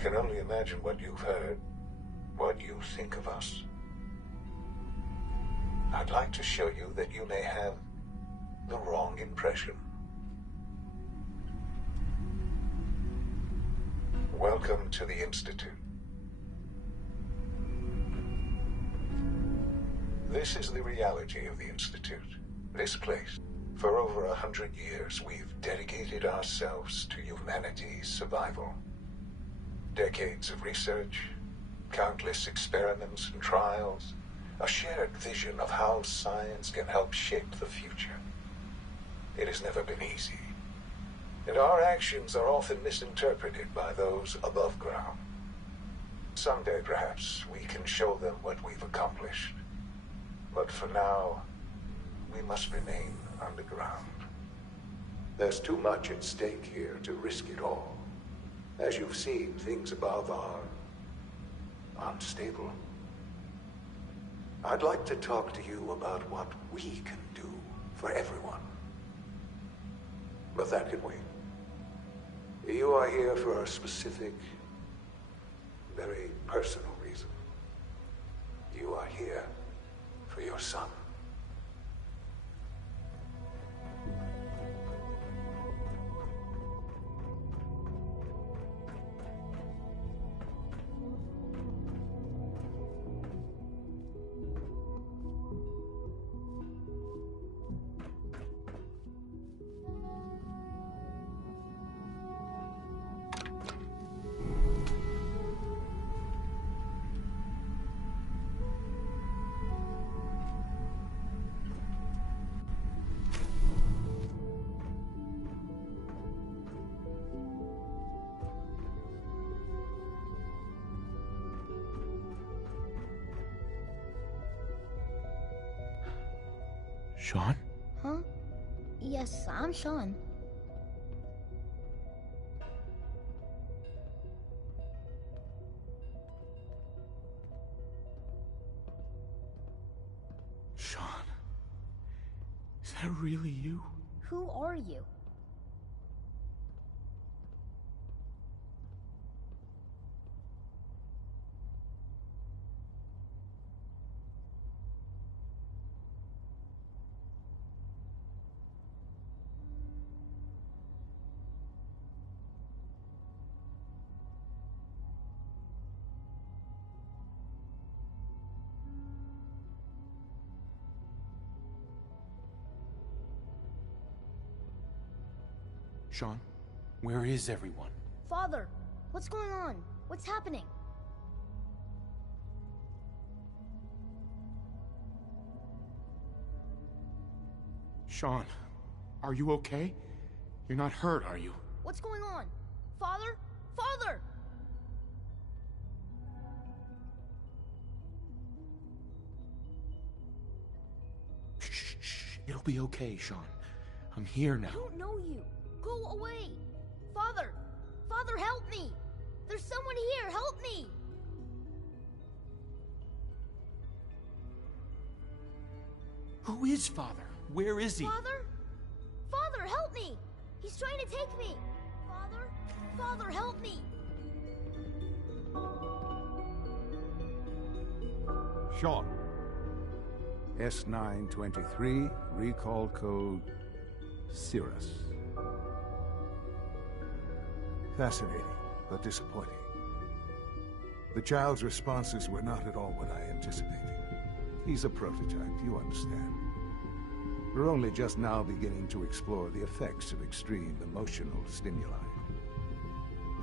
can only imagine what you've heard, what you think of us. I'd like to show you that you may have the wrong impression. Welcome to the Institute. This is the reality of the Institute. This place. For over 100 years, we've dedicated ourselves to humanity's survival. Decades of research, countless experiments and trials, a shared vision of how science can help shape the future. It has never been easy, and our actions are often misinterpreted by those above ground. Someday, perhaps, we can show them what we've accomplished. But for now, we must remain underground. There's too much at stake here to risk it all. As you've seen, things above are unstable. I'd like to talk to you about what we can do for everyone. But that can wait. You are here for a specific, very personal reason. You are here for your son. Sean? Huh? Yes, I'm Sean. Sean? Is that really you? Who are you? Sean, where is everyone? Father, what's going on? What's happening? Sean, are you okay? You're not hurt, are you? What's going on? Father? Father! Shh, shh. It'll be okay, Sean. I'm here now. I don't know you. Go away! Father! Father, help me! There's someone here! Help me! Who is Father? Where is he? Father? Father, help me! He's trying to take me! Father? Father, help me! Sean. S923, recall code Cirrus. Fascinating, but disappointing. The child's responses were not at all what I anticipated. He's a prototype, you understand. We're only just now beginning to explore the effects of extreme emotional stimuli.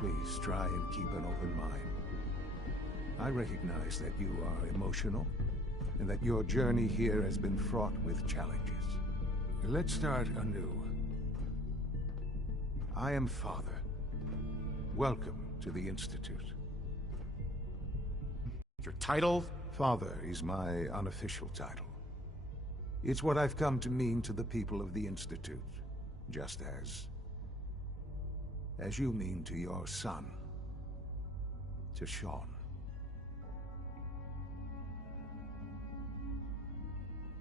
Please try and keep an open mind. I recognize that you are emotional, and that your journey here has been fraught with challenges. Let's start anew. I am Father. Welcome to the Institute. Your title? Father is my unofficial title. It's what I've come to mean to the people of the Institute, just as you mean to your son, to Sean.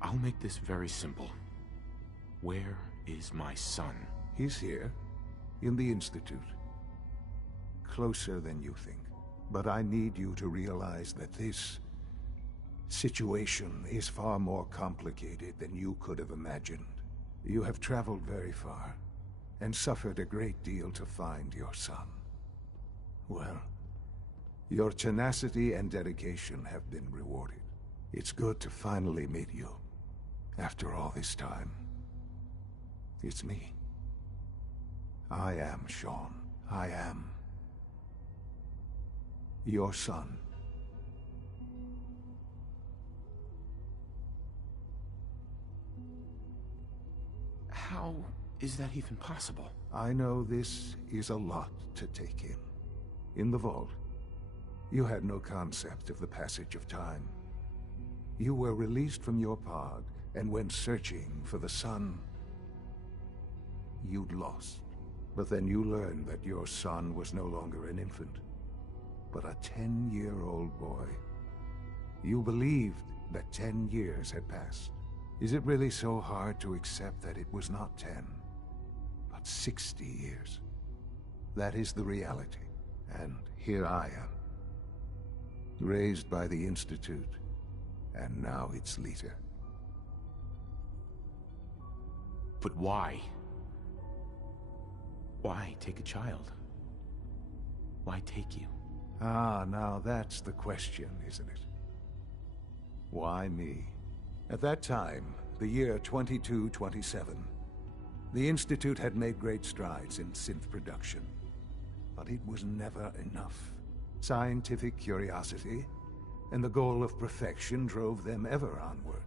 I'll make this very simple. Where is my son? He's here, in the Institute. Closer than you think. But I need you to realize that this situation is far more complicated than you could have imagined. You have traveled very far, and suffered a great deal to find your son. Well, your tenacity and dedication have been rewarded. It's good to finally meet you, after all this time. It's me. I am Sean. I am your son. How is that even possible? I know this is a lot to take in. In the vault, you had no concept of the passage of time. You were released from your pod and went searching for the sun you'd lost. But then you learned that your son was no longer an infant, but a 10-year-old boy. You believed that 10 years had passed. Is it really so hard to accept that it was not 10, but 60 years? That is the reality. And here I am, raised by the Institute, and now its leader. But why? Why take a child? Why take you? Ah, now that's the question, isn't it? Why me? At that time, the year 2227, the Institute had made great strides in synth production. But it was never enough. Scientific curiosity and the goal of perfection drove them ever onward.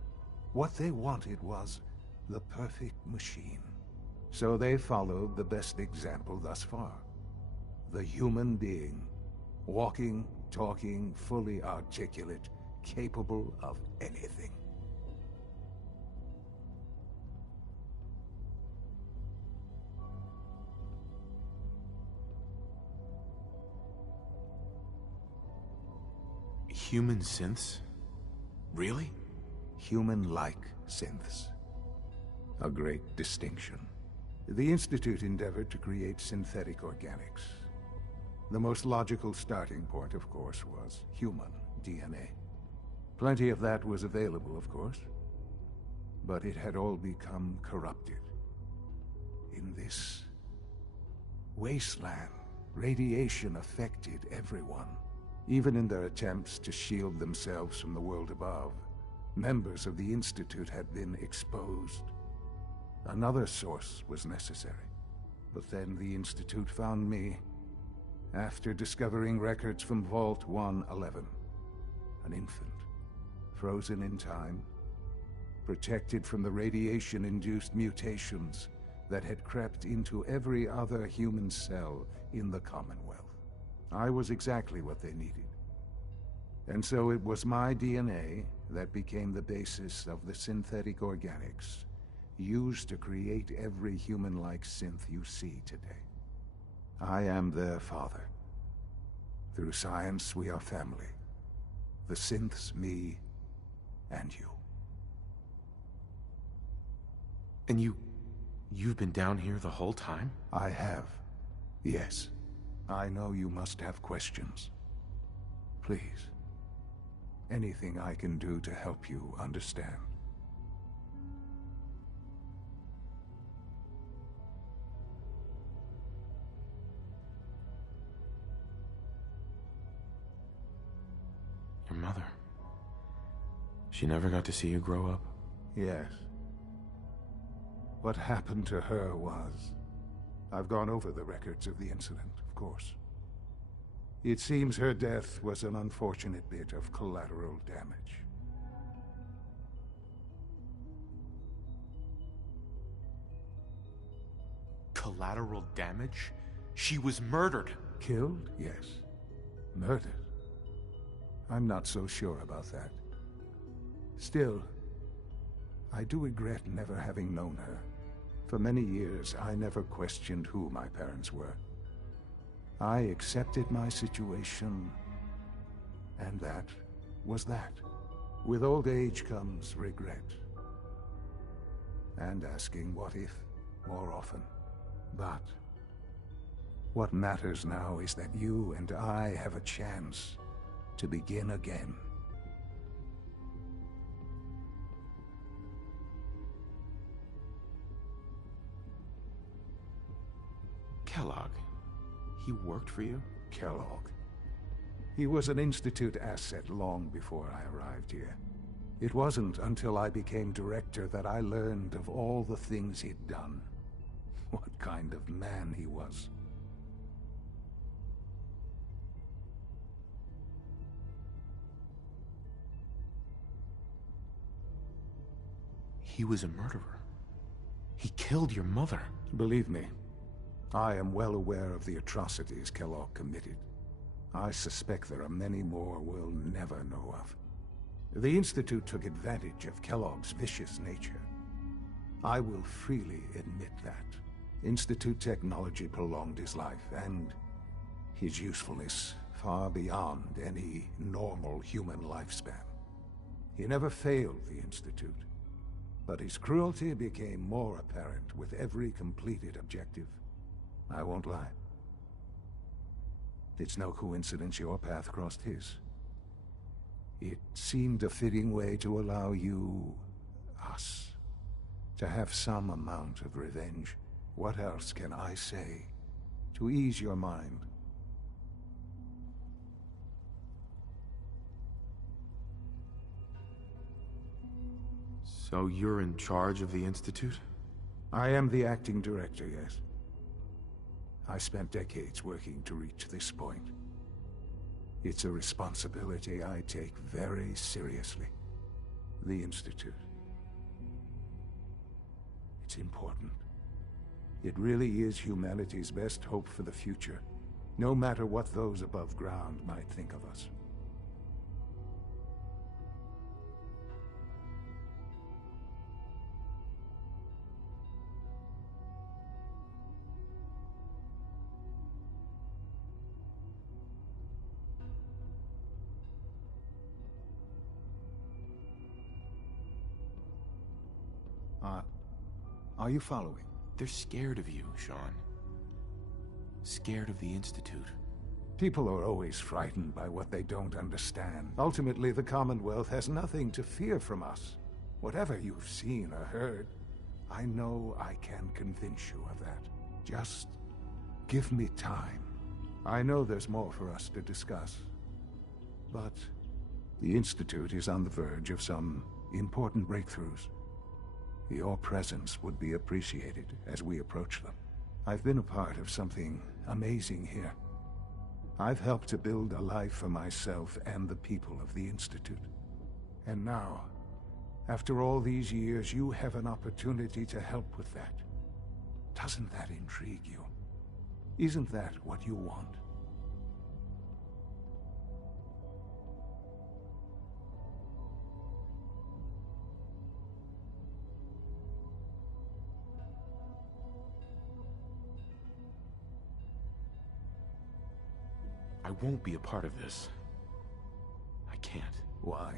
What they wanted was the perfect machine. So they followed the best example thus far. The human being. Walking, talking, fully articulate, capable of anything. Human synths? Really? Human-like synths. A great distinction. The Institute endeavored to create synthetic organics. The most logical starting point, of course, was human DNA. Plenty of that was available, of course. But it had all become corrupted. In this wasteland, radiation affected everyone. Even in their attempts to shield themselves from the world above, members of the Institute had been exposed. Another source was necessary. But then the Institute found me, after discovering records from Vault 111. An infant, frozen in time, protected from the radiation-induced mutations that had crept into every other human cell in the Commonwealth. I was exactly what they needed. And so it was my DNA that became the basis of the synthetic organics used to create every human-like synth you see today. I am their father. Through science, we are family. The synths, me, and you. And you've been down here the whole time? I have. Yes. I know you must have questions. Please. Anything I can do to help you understand. Your mother. She never got to see you grow up? Yes. What happened to her was... I've gone over the records of the incident, of course. It seems her death was an unfortunate bit of collateral damage. Collateral damage? She was murdered. Killed? Yes. Murdered? I'm not so sure about that. Still, I do regret never having known her. For many years, I never questioned who my parents were. I accepted my situation, and that was that. With old age comes regret. And asking what if more often. But What matters now is that you and I have a chance to begin again. Kellogg. He worked for you? Kellogg. He was an Institute asset long before I arrived here. It wasn't until I became director that I learned of all the things he'd done. What kind of man he was. He was a murderer. He killed your mother. Believe me, I am well aware of the atrocities Kellogg committed. I suspect there are many more we'll never know of. The Institute took advantage of Kellogg's vicious nature. I will freely admit that. Institute technology prolonged his life, and his usefulness far beyond any normal human lifespan. He never failed the Institute, but his cruelty became more apparent with every completed objective. I won't lie. It's no coincidence your path crossed his. It seemed a fitting way to allow you, us, to have some amount of revenge. What else can I say to ease your mind? So you're in charge of the Institute? I am the acting director, yes. I spent decades working to reach this point. It's a responsibility I take very seriously. The Institute. It's important. It really is humanity's best hope for the future, no matter what those above ground might think of us. Are you following? They're scared of you, Sean. Scared of the Institute. People are always frightened by what they don't understand. Ultimately, the Commonwealth has nothing to fear from us. Whatever you've seen or heard, I know I can convince you of that. Just give me time. I know there's more for us to discuss. But the Institute is on the verge of some important breakthroughs. Your presence would be appreciated as we approach them. I've been a part of something amazing here. I've helped to build a life for myself and the people of the Institute. And now, after all these years, you have an opportunity to help with that. Doesn't that intrigue you? Isn't that what you want? I won't be a part of this. I can't. Why?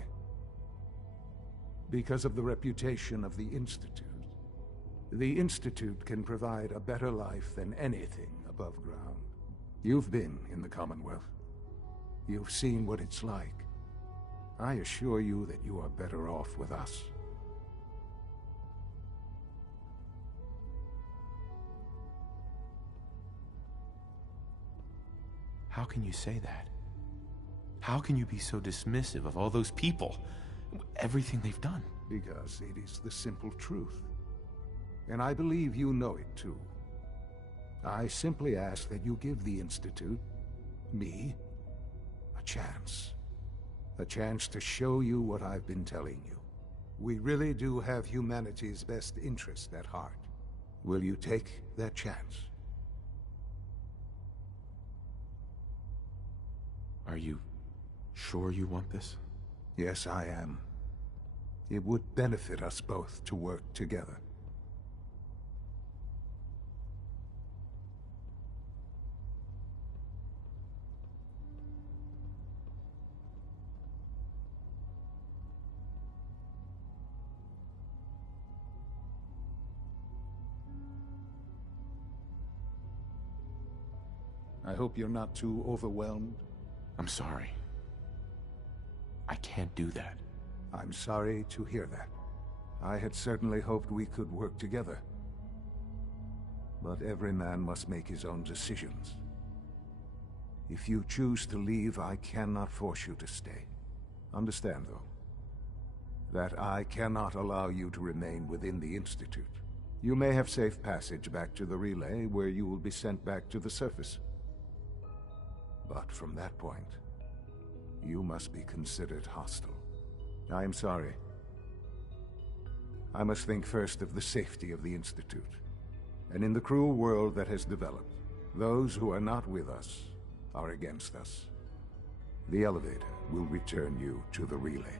Because of the reputation of the Institute. The Institute can provide a better life than anything above ground. You've been in the Commonwealth. You've seen what it's like. I assure you that you are better off with us. How can you say that? How can you be so dismissive of all those people? Everything they've done? Because it is the simple truth. And I believe you know it too. I simply ask that you give the Institute, me, a chance. A chance to show you what I've been telling you. We really do have humanity's best interest at heart. Will you take that chance? Are you sure you want this? Yes, I am. It would benefit us both to work together. I hope you're not too overwhelmed. I'm sorry. I can't do that. I'm sorry to hear that. I had certainly hoped we could work together. But every man must make his own decisions. If you choose to leave, I cannot force you to stay. Understand, though, that I cannot allow you to remain within the Institute. You may have safe passage back to the relay, where you will be sent back to the surface. But from that point, you must be considered hostile. I am sorry. I must think first of the safety of the Institute. And in the cruel world that has developed, those who are not with us are against us. The elevator will return you to the relay.